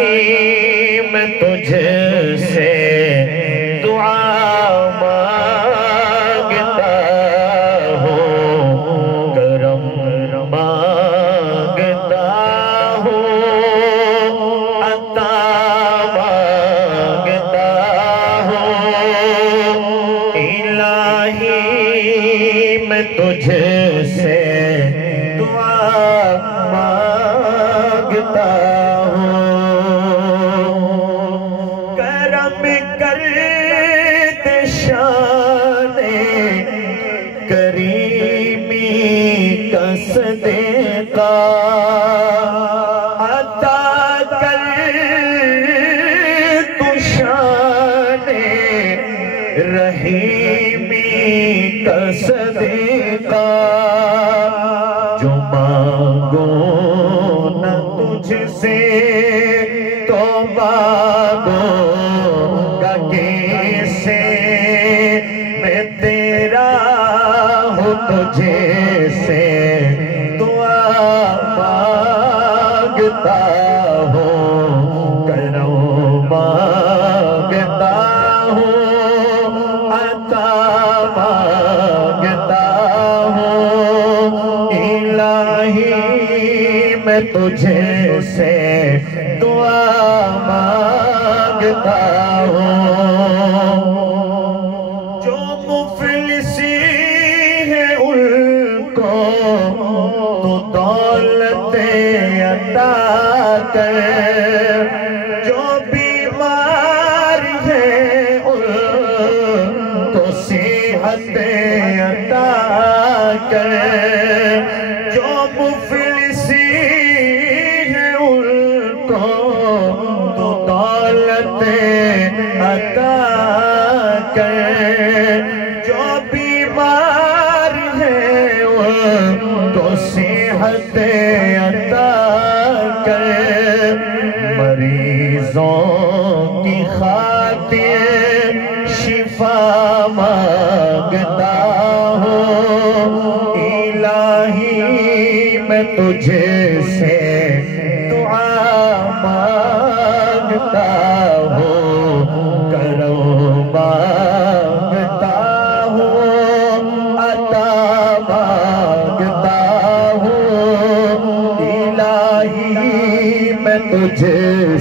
मैं तुझसे दुआ मांगता हूँ, करम मांगता हूँ, अता मांगता हूँ। इलाही मैं तुझसे दुआ मांगता हूँ। करीमी कसदे का अता कर तू शाने रहीमी कसदे का। जो मांगो न तुझसे तो मांगूंगा कैसे, मैं तेरा तुझे से दुआ मांगता हूँ, करम मांगता हूँ, अता मांगता हूँ। इलाही मैं तुझे से दुआ मांगता हूँ। जो मुफलिसी तो दौलते अता कर, जो बीमार है तो सेहत अता कर, जो मुफलिसी है उनको तो दौलते अता कर, जो बीमार तो सेहत अता कर। मरीजों की खातिर शिफा मांगता हूँ। इलाही मैं तुझे से दुआ मांगता हूँ, करम मांगता हूँ, अता मांगता हूँ। इलाही मैं तुझे